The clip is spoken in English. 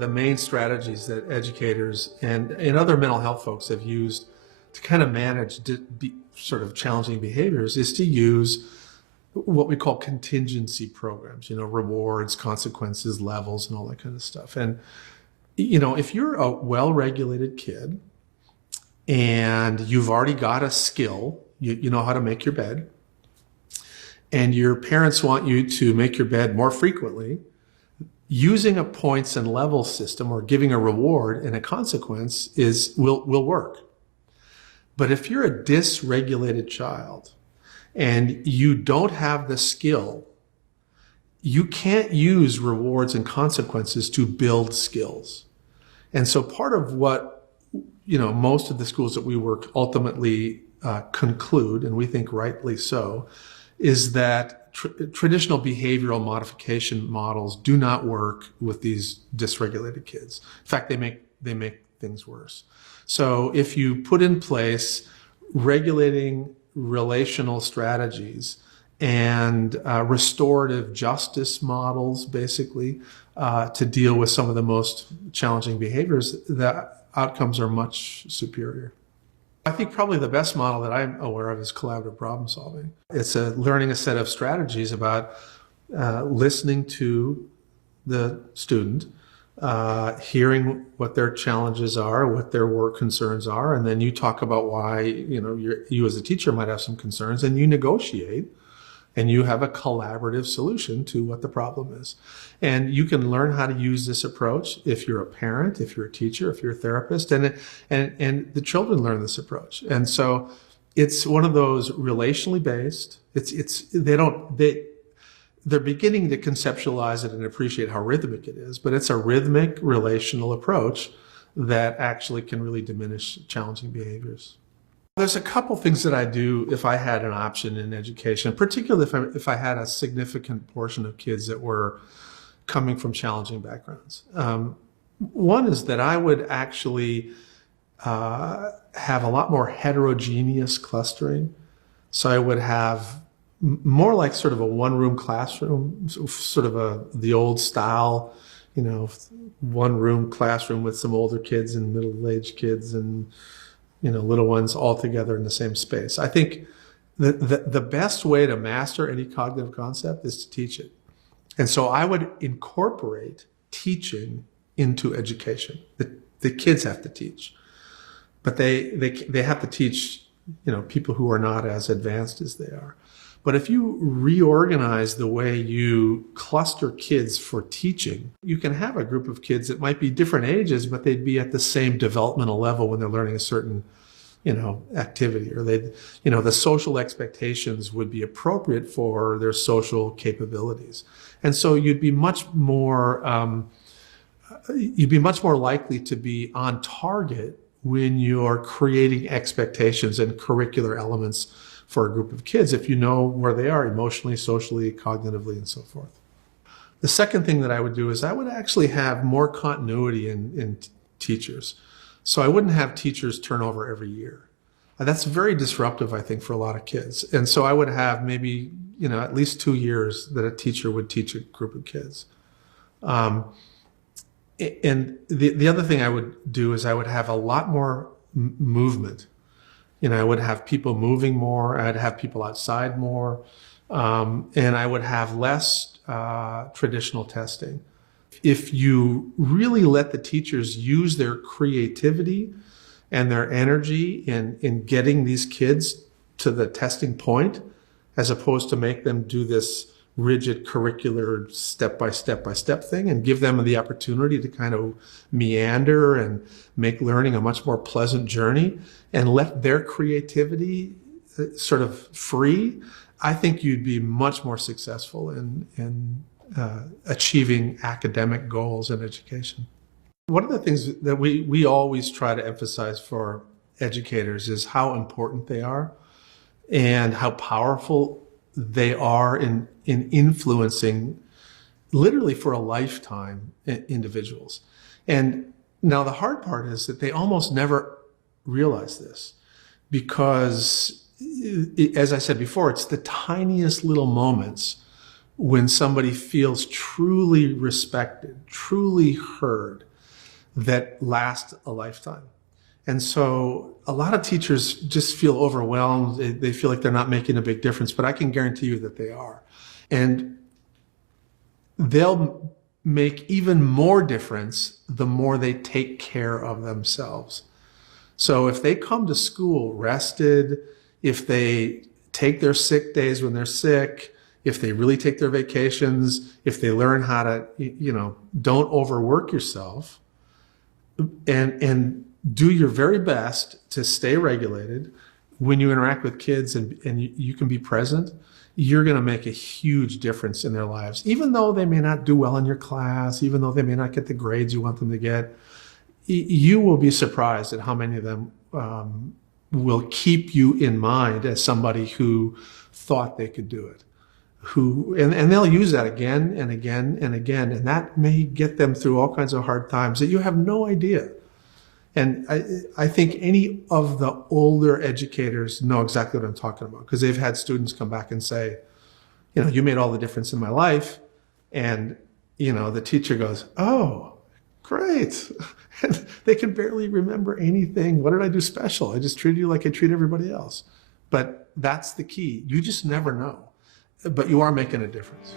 the main strategies that educators and other mental health folks have used to kind of manage sort of challenging behaviors is to use what we call contingency programs, rewards, consequences, levels, and all that kind of stuff. And, if you're a well-regulated kid and you've already got a skill, you know how to make your bed, and your parents want you to make your bed more frequently, using a points and level system or giving a reward and a consequence will work. But if you're a dysregulated child and you don't have the skill, you can't use rewards and consequences to build skills. And so part of what, most of the schools that we work ultimately conclude, and we think rightly so, is that traditional behavioral modification models do not work with these dysregulated kids. In fact, they make things worse. So if you put in place regulating relational strategies and restorative justice models, basically, to deal with some of the most challenging behaviors, the outcomes are much superior. I think probably the best model that I'm aware of is collaborative problem solving. It's learning a set of strategies about listening to the student, hearing what their challenges are, what their work concerns are, and then you talk about why you as a teacher might have some concerns, and you negotiate, and you have a collaborative solution to what the problem is. And you can learn how to use this approach if you're a parent, if you're a teacher, if you're a therapist, and the children learn this approach. And so it's one of those relationally based. They're beginning to conceptualize it and appreciate how rhythmic it is, but it's a rhythmic relational approach that actually can really diminish challenging behaviors. There's a couple things that I do if I had an option in education, particularly if I had a significant portion of kids that were coming from challenging backgrounds. One is that I would actually have a lot more heterogeneous clustering. So I would have more like sort of a one-room classroom, sort of the old style, one-room classroom with some older kids and middle-aged kids and little ones all together in the same space. I think the best way to master any cognitive concept is to teach it. And so I would incorporate teaching into education. The kids have to teach, but they have to teach, people who are not as advanced as they are. But if you reorganize the way you cluster kids for teaching, you can have a group of kids that might be different ages, but they'd be at the same developmental level when they're learning a certain, activity, or the social expectations would be appropriate for their social capabilities. And so you'd be much more likely to be on target when you're creating expectations and curricular elements for a group of kids, if you know where they are emotionally, socially, cognitively, and so forth. The second thing that I would do is I would actually have more continuity in teachers. So I wouldn't have teachers turn over every year. That's very disruptive, I think, for a lot of kids. And so I would have maybe, at least 2 years that a teacher would teach a group of kids. And the other thing I would do is I would have a lot more movement. I would have people moving more, I'd have people outside more, and I would have less traditional testing. If you really let the teachers use their creativity and their energy in getting these kids to the testing point, as opposed to make them do this rigid curricular step-by-step thing, and give them the opportunity to kind of meander and make learning a much more pleasant journey, and let their creativity sort of free, I think you'd be much more successful in achieving academic goals in education. One of the things that we always try to emphasize for educators is how important they are and how powerful they are in influencing literally for a lifetime individuals. And now the hard part is that they almost never realize this, because as I said before, it's the tiniest little moments when somebody feels truly respected, truly heard, that last a lifetime. And so a lot of teachers just feel overwhelmed. They feel like they're not making a big difference, but I can guarantee you that they are. And they'll make even more difference the more they take care of themselves. So if they come to school rested, if they take their sick days when they're sick, if they really take their vacations, if they learn how to, don't overwork yourself, and do your very best to stay regulated when you interact with kids, and you can be present, you're going to make a huge difference in their lives. Even though they may not do well in your class, even though they may not get the grades you want them to get, you will be surprised at how many of them will keep you in mind as somebody who thought they could do it. And they'll use that again and again and again, and that may get them through all kinds of hard times that you have no idea. And I think any of the older educators know exactly what I'm talking about, because they've had students come back and say, you made all the difference in my life. And, the teacher goes, oh, great. And they can barely remember anything. What did I do special? I just treated you like I treat everybody else. But that's the key. You just never know. But you are making a difference.